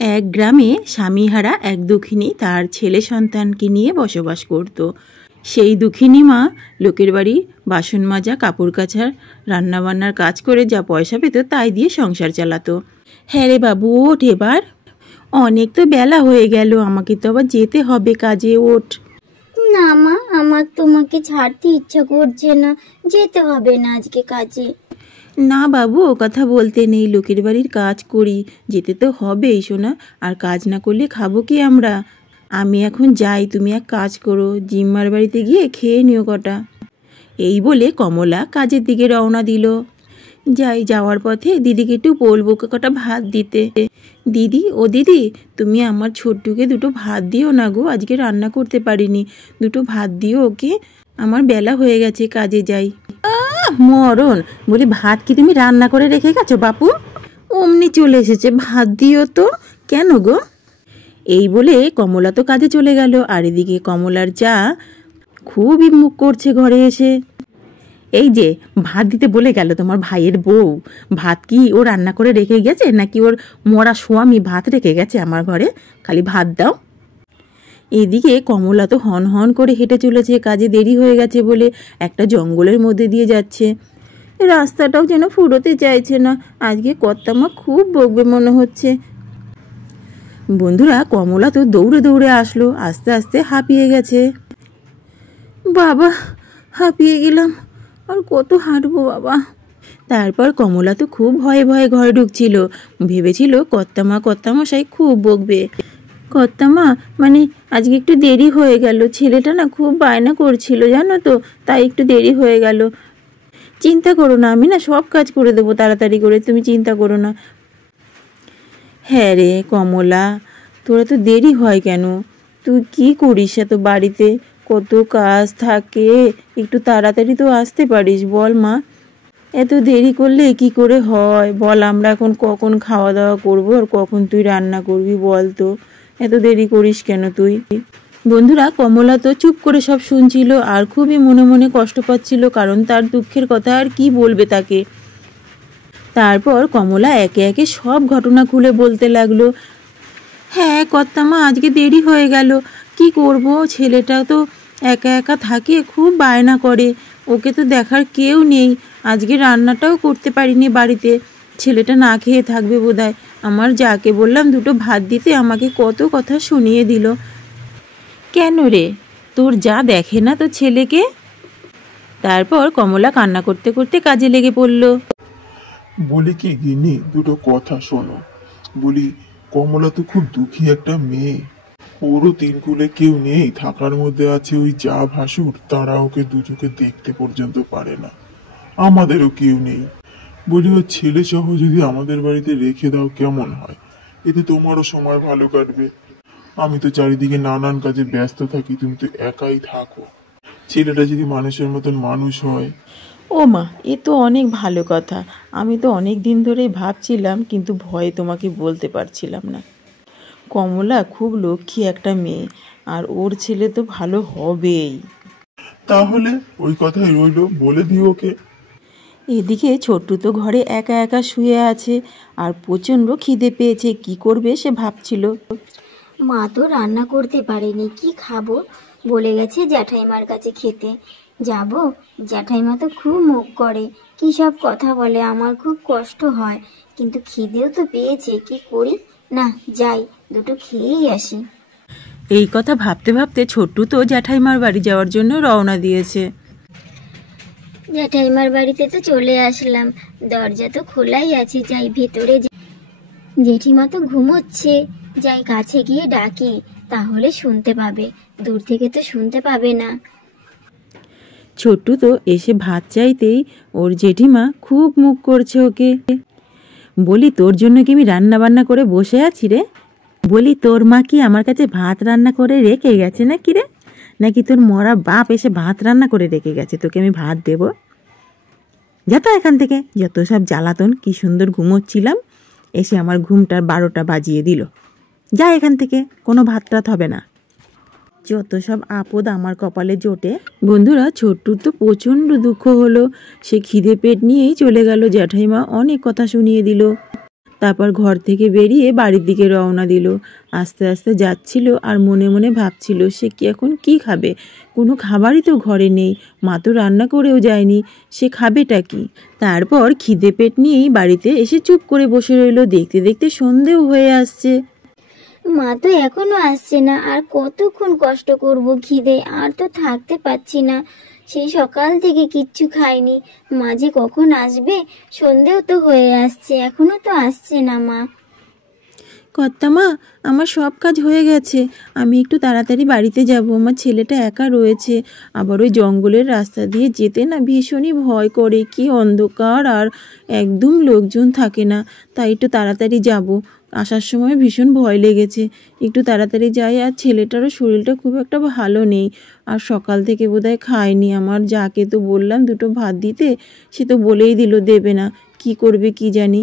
এক গ্রামে স্বামীহারা এক দুঃখিনী তার ছেলে সন্তানকে নিয়ে বসবাস করত। সেই দুঃখিনী মা লোকের বাড়ি বাসন মাজা, কাপড় কাচার, রান্নাবান্নার কাজ করে যা পয়সা পেত তাই দিয়ে সংসার চালাতো। হ্যাঁ রে বাবু, ওঠ এবার, অনেক তো বেলা হয়ে গেল, আমাকে তো আবার যেতে হবে কাজে, ওঠ। না মা, আমার তোমাকে ছাড়তে ইচ্ছা করছে না, যেতে হবে না আজকে কাজে। না বাবু, ও কথা বলতে নেই, লোকের বাড়ির কাজ করি, যেতে তো হবেই শোনা, আর কাজ না করলে খাবো কি আমরা। আমি এখন যাই, তুমি এক কাজ করো, জিম্মার বাড়িতে গিয়ে খেয়ে নিও কটা। এই বলে কমলা কাজের দিকে রওনা দিল। যাওয়ার পথে দিদিকে একটু বলবো কটা ভাত দিতে। দিদি, ও দিদি, তুমি আমার ছোট্টুকে দুটো ভাত দিও না গো, আজকে রান্না করতে পারিনি, দুটো ভাত দিও ওকে, আমার বেলা হয়ে গেছে, কাজে যাই। মরণ, বলি ভাত কি তুমি রান্না করে রেখে গেছো বাপু? অমনি চলে এসেছে, ভাত দিও তো। কেন গো? এই বলে কমলা তো কাজে চলে গেল, আর এদিকে কমলার যা খুবই মুখ করছে ঘরে এসে। এই যে ভাত দিতে বলে গেল তোমার ভাইয়ের বউ, ভাত কি ও রান্না করে রেখে গেছে নাকি ওর মরা স্বামী ভাত রেখে গেছে আমার ঘরে? খালি ভাত দাও। এদিকে কমলা তো হন হন করে হেঁটে চলেছে, কাজে দেরি হয়ে গেছে বলে একটা জঙ্গলের মধ্যে দিয়ে যাচ্ছে। রাস্তাটাও যেন ফুরোতে চাইছে না, আজকে কর্তামা খুব বকবে মনে হচ্ছে। বন্ধুরা, কমলা তো দৌড়ে দৌড়ে আসলো, আস্তে আস্তে হাঁপিয়ে গেছে। বাবা, হাঁপিয়ে গেলাম, আর কত হাঁটবো বাবা। তারপর কমলা তো খুব ভয়ে ভয়ে ঘরে ঢুকছিল, ভেবেছিল কর্তামশাই খুব বকবে। কর্তামা, মানে আজকে একটু দেরি হয়ে গেল, ছেলেটা না খুব বায়না করছিল জানো তো, তাই একটু দেরি হয়ে গেল। চিন্তা করো না, আমি না সব কাজ করে দেবো তাড়াতাড়ি করে, তুমি চিন্তা করো না। হ্যাঁ রে কমলা, তোরা তো দেরি হয় কেন? তুই কি করিস এত বাড়িতে? কত কাজ থাকে, একটু তাড়াতাড়ি তো আসতে পারিস, বল মা। এত দেরি করলে কি করে হয় বল, আমরা এখন কখন খাওয়া দাওয়া করবো আর কখন তুই রান্না করবি বল তো, এত দেরি করিস কেন তুই? বন্ধুরা, কমলা তো চুপ করে সব শুনছিল আর খুবই মনে মনে কষ্ট পাচ্ছিল, কারণ তার দুঃখের কথা আর কি বলবে তাকে। তারপর কমলা একে একে সব ঘটনা খুলে বলতে লাগলো। হ্যাঁ কর্তামা, আজকে দেরি হয়ে গেল, কি করব, ছেলেটা তো একা একা থাকে, খুব বায়না করে, ওকে তো দেখার কেউ নেই, আজকে রান্নাটাও করতে পারিনি বাড়িতে, ছেলেটা না খেয়ে থাকবে বোধহয়। আমার যাকে বললাম দুটো ভাত দিতে, আমাকে কত কথা শুনিয়ে দিল। কেন রে, তোর যা দেখে না তোর ছেলেকে? তারপর কমলা কান্না করতে করতে কাজে লেগে পড়ল। বলি কি গিন্নি, দুটো কথা শোনো। বলি, কমলা তো খুব দুঃখী একটা মেয়ে, ওরও তিন কুলে কেউ নেই, থাকার মধ্যে আছে ওই যা ভাসুর, তারা ওকে দু চোখে দেখতে পর্যন্ত পারে না, আমাদেরও কেউ নেই। বলি, ওর ছেলে সহ যদি আমাদের বাড়িতে রেখে দাও কেমন হয়? এতে তোমারও সময় ভালো কাটবে, আমি তো চারিদিকে নানান কাজে ব্যস্ত থাকি, তুমি তো একাই থাকো। ছেলেটা যদি মানুষের মতন মানুষ হয়। ও মা, এ তো অনেক ভালো কথা, আমি তো অনেক দিন ধরেই ভাবছিলাম, কিন্তু ভয়ে তোমাকে বলতে পারছিলাম না। কমলা খুব লক্ষ্মী একটা মেয়ে, আর ওর ছেলে তো ভালো হবেই। তাহলে ওই কথাই রইলো, বলে দিও ওকে। এদিকে ছোট্টু তো ঘরে একা একা শুয়ে আছে, আর প্রচণ্ড খিদে পেয়েছে, কি করবে সে ভাবছিল। মা তো রান্না করতে পারেনি, কি খাবো, বলে গেছে জ্যাঠাইমার কাছে খেতে যাব। জ্যাঠাইমা তো খুব মুখ করে, কি সব কথা বলে, আমার খুব কষ্ট হয়, কিন্তু খিদেও তো পেয়েছে, কি করি, না যাই, দুটো খেয়েই আসি। এই কথা ভাবতে ভাবতে ছোট্টু তো জ্যাঠাইমার বাড়ি যাওয়ার জন্য রওনা দিয়েছে। জ্যাঠাইমার বাড়িতে তো চলে আসলাম, দরজা তো খোলাই আছে, যাই ভেতরে। জেঠিমা তো ঘুমোচ্ছে, যাই কাছে গিয়ে ডাকি, তাহলে শুনতে পাবে, দূর থেকে তো শুনতে পাবে না। ছোট্টু তো এসে ভাত চাইতেই ওর জেঠিমা খুব মুখ করছে ওকে। বলি, তোর জন্য কি আমি রান্না বান্না করে বসে আছি রে? বলি, তোর মা কি আমার কাছে ভাত রান্না করে রেখে গেছে নাকি রে? নাকি তোর মরা বাপ এসে ভাত রান্না করে রেখে গেছে, তোকে আমি ভাত দেব? যা তো এখান থেকে, যত সব জ্বালাতন, কি সুন্দর ঘুমোচ্ছিলাম, এসে আমার ঘুমটার 12টা বাজিয়ে দিল। যা এখান থেকে, কোনো ভাত টাত হবে না, যত সব আপদ আমার কপালে জোটে। বন্ধুরা, ছোট্টুর তো প্রচণ্ড দুঃখ হলো, সে খিদে পেট নিয়েই চলে গেল, জ্যাঠাইমা অনেক কথা শুনিয়ে দিল। তারপর ঘর থেকে বেরিয়ে বাড়ির দিকে রওনা দিল। আস্তে আস্তে যাচ্ছিল আর মনে মনে ভাবছিল সে কি এখন কি খাবে, কোনো খাবারই তো ঘরে নেই, মা তো রান্না করেও যায়নি, সে খাবেটা কি। তারপর খিদে পেট নিয়েই বাড়িতে এসে চুপ করে বসে রইল। দেখতে দেখতে সন্ধেও হয়ে আসছে। মা তো এখনো আসছে না, আর কতক্ষণ কষ্ট করব, খিদে আর তো থাকতে পারছি না। সেই সকাল থেকে কিচ্ছু খাইনি, মা যে কখন আসবে, সন্ধেও তো হয়ে আসছে, এখনো তো আসছে না মা। কর্তামা, আমার সব কাজ হয়ে গেছে, আমি একটু তাড়াতাড়ি বাড়িতে যাব, আমার ছেলেটা একা রয়েছে। আবার ওই জঙ্গলের রাস্তা দিয়ে যেতে না ভীষণই ভয় করে, কি অন্ধকার, আর একদম লোকজন থাকে না, তাই একটু তাড়াতাড়ি যাব। আসার সময় ভীষণ ভয় লেগেছে, একটু তাড়াতাড়ি যাই। আর ছেলেটারও শরীরটা খুব একটা ভালো নেই, আর সকাল থেকে বোধহয় খায়নি। আমার যাকে তো বললাম দুটো ভাত দিতে, সে তো বলেই দিল দেবে না, কি করবে কি জানি।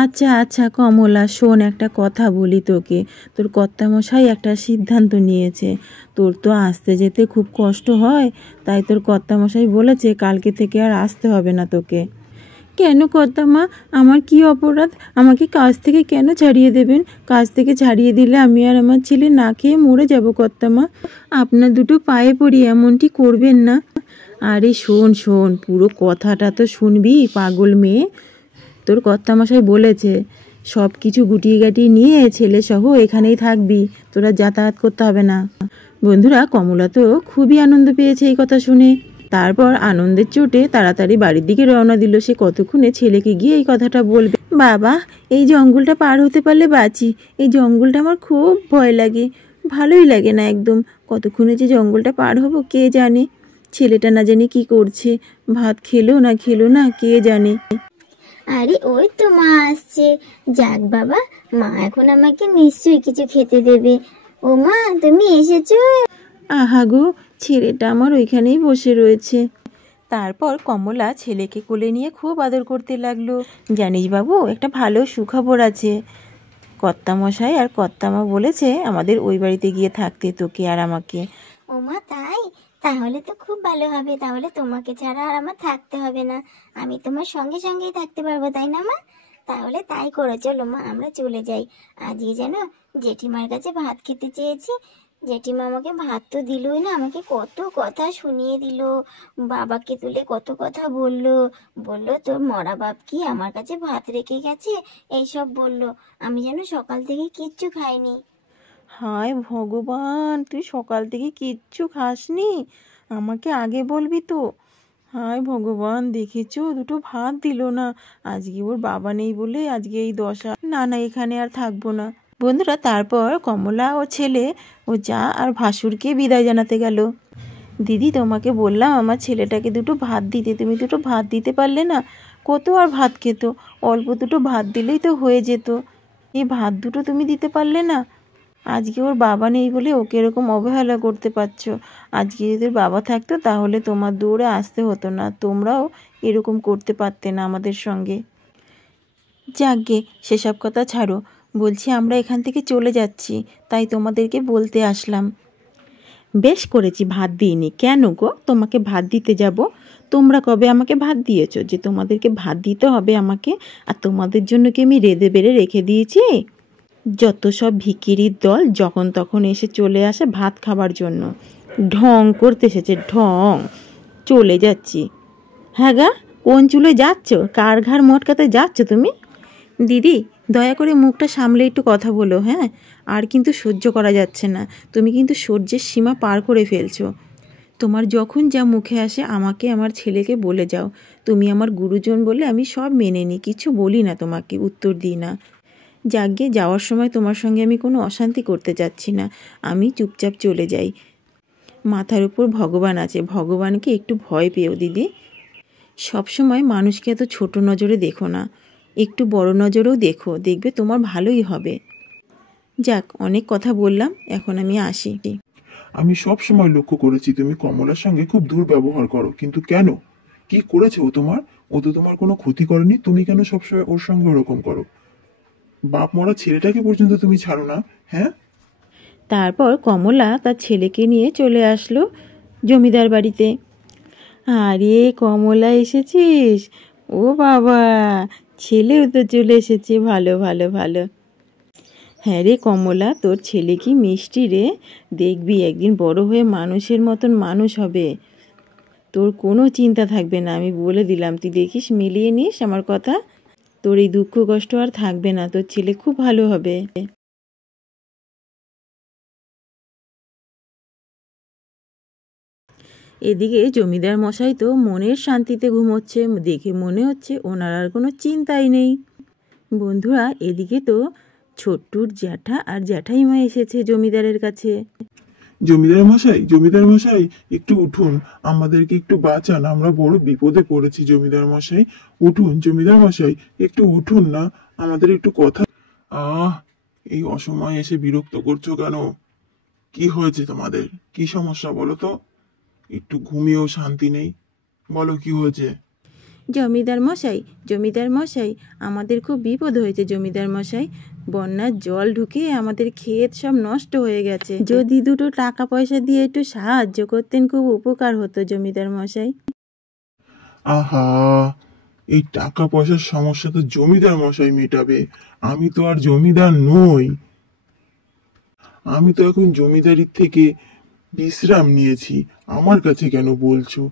আচ্ছা আচ্ছা কমলা, শোন একটা কথা বলি তোকে। তোর কর্তামশাই একটা সিদ্ধান্ত নিয়েছে, তোর তো আসতে যেতে খুব কষ্ট হয়, তাই তোর কর্তামশাই বলেছে কালকে থেকে আর আসতে হবে না তোকে। কেন কর্তামা, আমার কি অপরাধ? আমাকে কাজ থেকে কেন ছাড়িয়ে দেবেন? কাজ থেকে ছাড়িয়ে দিলে আমি আর আমার ছেলে না খেয়ে মরে যাব কর্তামা। আপনার দুটো পায়ে পড়ি, এমনটি করবেন না। আরে শোন শোন, পুরো কথাটা তো শুনবি পাগল মেয়ে। তোর কর্তামশাই বলেছে সব কিছু গুটিয়ে গাটিয়ে নিয়ে ছেলে সহ এখানেই থাকবি, তোরা যাতায়াত করতে হবে না। বন্ধুরা, কমলা তো খুবই আনন্দ পেয়েছে এই কথা শুনে। তারপর আনন্দের চোটে তাড়াতাড়ি বাড়ির দিকে রওনা দিল। সে কতক্ষণে ছেলেকে গিয়ে এই কথাটা বলবে। বাবা, এই জঙ্গলটা পার হতে পারলে বাঁচি, এই জঙ্গলটা আমার খুব ভয় লাগে, ভালোই লাগে না একদম। কতক্ষণে যে জঙ্গলটা পার হব কে জানে। ছেলেটা না জানি কি করছে, ভাত খেলো না কে জানে। আরে ওই তো মা আসছে, যাক বাবা, মা এখন আমাকে নিশ্চয়ই কিছু খেতে দেবে। ও মা, তুমি এসেছো? আহা গো, ছেলেটা আমার ওইখানেই বসে রয়েছে। তারপর কমলা ছেলেকে কোলে নিয়ে খুব আদর করতে লাগলো। জানিস বাবু, একটা ভালো সুখবর আছে। কর্তামশাই আর কর্তামা বলেছে আমাদের ওই বাড়িতে গিয়ে থাকতে, তোকে আর আমাকে। ও মা, তাই? তাহলে তো খুব ভালো হবে, তাহলে তোমাকে ছাড়া আর আমার থাকতে হবে না, আমি তোমার সঙ্গে সঙ্গেই থাকতে পারবো, তাই না মা? তাহলে তাই করো, চলো মা আমরা চলে যাই। আজকে যেন জেঠিমার কাছে ভাত খেতে চেয়েছি, জেঠিমা আমাকে ভাত তো দিলই না, আমাকে কত কথা শুনিয়ে দিল, বাবাকে তুলে কত কথা বললো, বললো তোর মরা বাপ কি আমার কাছে ভাত রেখে গেছে, এইসব বললো। আমি যেন সকাল থেকে কিচ্ছু খাইনি। হায় ভগবান, তুই সকাল থেকে কিচ্ছু খাসনি? আমাকে আগে বলবি তো। হায় ভগবান, দেখেছো দুটো ভাত দিল না। আজকে ওর বাবা নেই বলে আজকে এই দশা। না না, এখানে আর থাকবো না। বন্ধুরা, তারপর কমলা ও ছেলে ও যা আর ভাসুরকে বিদায় জানাতে গেল। দিদি, তোমাকে বললাম আমার ছেলেটাকে দুটো ভাত দিতে, তুমি দুটো ভাত দিতে পারলে না? কত আর ভাত খেত, অল্প দুটো ভাত দিলেই তো হয়ে যেত, এই ভাত দুটো তুমি দিতে পারলে না? আজকে ওর বাবা নেই বলে ওকে এরকম অবহেলা করতে পারছো। আজকে যদি ওর বাবা থাকতো তাহলে তোমার দৌড়ে আসতে হতো না, তোমরাও এরকম করতে পারতে না আমাদের সঙ্গে। যাকগে, সেসব কথা ছাড়ো। বলছি আমরা এখান থেকে চলে যাচ্ছি, তাই তোমাদেরকে বলতে আসলাম। বেশ করেছি, ভাত দিইনি। কেন গো, তোমাকে ভাত দিতে যাব? তোমরা কবে আমাকে ভাত দিয়েছো যে তোমাদেরকে ভাত দিতে হবে আমাকে? আর তোমাদের জন্য কি আমি রেঁধে বেড়ে রেখে দিয়েছি? যত সব ভিখিরির দল যখন তখন এসে চলে আসে ভাত খাবার জন্য, ঢং করতে এসেছে ঢং। চলে যাচ্ছি। হ্যাঁ গা, কোন চুলে যাচ্ছ? কার ঘাড় মটকাতে যাচ্ছ তুমি? দিদি, দয়া করে মুখটা সামলে একটু কথা বলো, হ্যাঁ? আর কিন্তু সহ্য করা যাচ্ছে না, তুমি কিন্তু সহ্যের সীমা পার করে ফেলছো। তোমার যখন যা মুখে আসে আমাকে আমার ছেলেকে বলে যাও। তুমি আমার গুরুজন বলে আমি সব মেনে নিই, কিছু বলি না, তোমাকে উত্তর দিই না। যাকে যাওয়ার সময় তোমার সঙ্গে আমি কোনো অশান্তি করতে চাচ্ছি না, আমি চুপচাপ চলে যাই। মাথার উপর ভগবান আছে, ভগবানকে একটু ভয় পেও দিদি। সবসময় মানুষকে এত ছোট নজরে দেখো না, একটু বড় নজরেও দেখো, দেখবে তোমার ভালোই হবে। যাক, অনেক কথা বললাম, এখন আমি আসি। আমি সব সময় লক্ষ্য করেছি তুমি কমলার সঙ্গে খুব দুর্ব্যবহার করো, কিন্তু কেন? কি করেছে ও তোমার? ও তো তোমার কোনো ক্ষতি করেনি, তুমি কেন সবসময় ওর সঙ্গে ওরকম করো? বাপ মরা ছেলেটাকে পর্যন্ত তুমি ছাড়ো না, হ্যাঁ? তারপর কমলা তার ছেলেকে নিয়ে চলে আসলো জমিদার বাড়িতে। আরে কমলা, এসেছিস? ও বাবা, ছেলেও তো চলে এসেছে, ভালো ভালো ভালো। হ্যাঁ রে কমলা, তোর ছেলে কি মিষ্টি রে, দেখবি একদিন বড় হয়ে মানুষের মতন মানুষ হবে, তোর কোনো চিন্তা থাকবে না, আমি বলে দিলাম, তুই দেখিস, মিলিয়ে নিস আমার কথা, তোর এই দুঃখ কষ্ট আর থাকবে না, তোর ছেলে খুব ভালো হবে। এদিকে জমিদার মশাই তো মনের শান্তিতে ঘুমোচ্ছে, দেখে মনে হচ্ছে ওনার আর কোনো চিন্তাই নেই। বন্ধুরা, এদিকে তো ছোট্টুর জ্যাঠা আর জ্যাঠাইমা এসেছে জমিদারের কাছে। জমিদার মশাই একটু উঠুন, আমাদেরকে একটু বাঁচান, আমরা বড় বিপদে পড়েছি। জমিদার মশাই উঠুন, জমিদার মশাই একটু উঠুন না, আমাদের একটু কথা। এই অসময়ে এসে বিরক্ত করছো কেন? কি হয়েছে তোমাদের? কি সমস্যা বলো তো? একটু ঘুমিয়েও শান্তি নেই, বলো কি হয়েছে? জমিদার মশাই, আমাদের খুব বিপদ হয়েছে জমিদার মশাই, বন্যার জল ঢুকে আমাদের ক্ষেত সব নষ্ট হয়ে গেছে, যদি দুটো টাকা পয়সা দিয়ে একটু সাহায্য করতেন খুব উপকার হতো জমিদার মশাই। আহা, এই টাকা পয়সার সমস্যা তো জমিদার মশাই মেটাবে, আমি তো আর জমিদার নই। আমি তো এখন জমিদারির থেকে বিশ্রাম নিয়েছি, আমার কাছে কেন বলছো?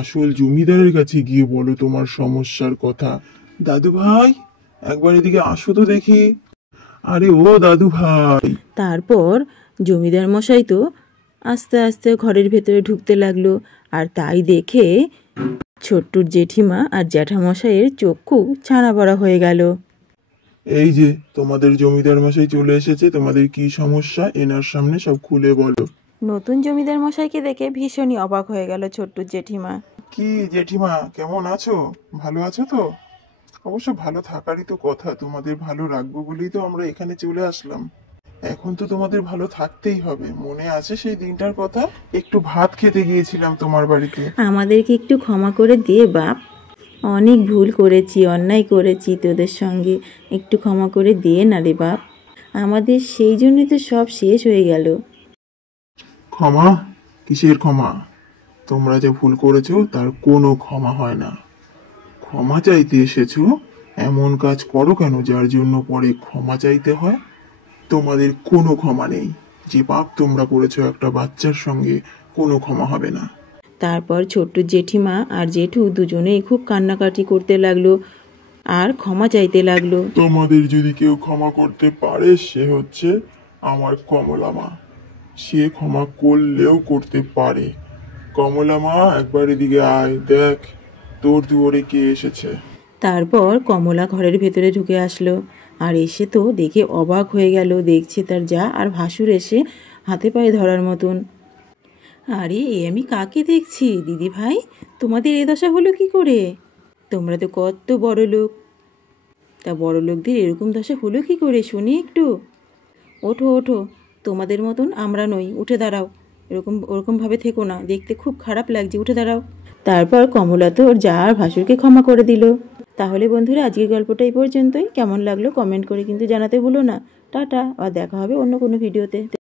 আসল জমিদারের কাছে গিয়ে বলো তোমার সমস্যার কথা। দাদু ভাই, একবার এদিকে আসো তো দেখি। আরে ও দাদু ভাই। তারপর জমিদার মশাই তো আস্তে আস্তে ঘরের ভেতরে ঢুকতে লাগলো, আর তাই দেখে ছোট্টুর জেঠিমা আর জ্যাঠামশাইয়ের চক্ষু ছানা বড়া হয়ে গেল। এই যে তোমাদের জমিদার মশাই চলে এসেছে, তোমাদের কি সমস্যা এনার সামনে সব খুলে বলো। নতুন জমিদার মশাইকে দেখে ভীষণই অবাক হয়ে গেল ছোট্টুর জেঠিমা। কি জেঠিমা, কেমন আছো? ভালো আছো তো? অবশ্য ভালো থাকারই তো কথা, তোমাদের ভালো রাখবো বলেই তো আমরা এখানে চলে আসলাম। এখন তো তোমাদের ভালো থাকতেই হবে, মনে আছে সেই দিনটার কথা? একটু ভাত খেতে গিয়েছিলাম তোমার বাড়িতে। আমাদেরকে একটু ক্ষমা করে দিয়ে বাপ, অনেক ভুল করেছি, অন্যায় করেছি তোদের সঙ্গে, একটু ক্ষমা করে দিয়ে না রে বাপ, আমাদের সেই জন্যই তো সব শেষ হয়ে গেল। ক্ষমা? কিসের ক্ষমা? তোমরা যে ভুল করেছো তার কোনো ক্ষমা হয় না। ক্ষমা চাইতে এসেছো? এমন কাজ করো কেন যার জন্য পরে ক্ষমা চাইতে হয়? তোমাদের কোনো ক্ষমা নেই, যে পাপ তোমরা করেছো একটা বাচ্চার সঙ্গে, কোনো ক্ষমা হবে না। তারপর ছোট্ট জেঠিমা আর জেঠু দুজনেই খুব কান্নাকাটি করতে লাগলো আর ক্ষমা চাইতে লাগলো। তোমাদের যদি কেউ ক্ষমা করতে পারে সে হচ্ছে আমার কমলা মা, সে ক্ষমা করলেও করতে পারে। কমলা মা, একবার এদিকে আয়, দেখ তোর দুয়ারে কে এসেছে। তারপর কমলা ঘরের ভেতরে ঢুকে আসলো, আর এসে তো দেখে অবাক হয়ে গেল, দেখছে তার যা আর ভাসুর এসে হাতে পায়ে ধরার মতন। আরে এ আমি কাকে দেখছি দিদি ভাই, তোমাদের এ দশা হলো কি করে? তোমরা তো কত বড় লোক, তা বড় লোকদের এরকম দশা হলো কি করে শুনি একটু? ওঠো ওঠো, তোমাদের মতন আমরা নই, উঠে দাঁড়াও, ওরকমভাবে থেকো না, দেখতে খুব খারাপ লাগছে, উঠে দাঁড়াও। তারপর কমলা তো ওর যা আর ভাসুরকে ক্ষমা করে দিল। তাহলে বন্ধুরা, আজকের গল্পটা এই পর্যন্তই। কেমন লাগলো কমেন্ট করে কিন্তু জানাতে ভুলো না। টাটা, আর দেখা হবে অন্য কোনো ভিডিওতে।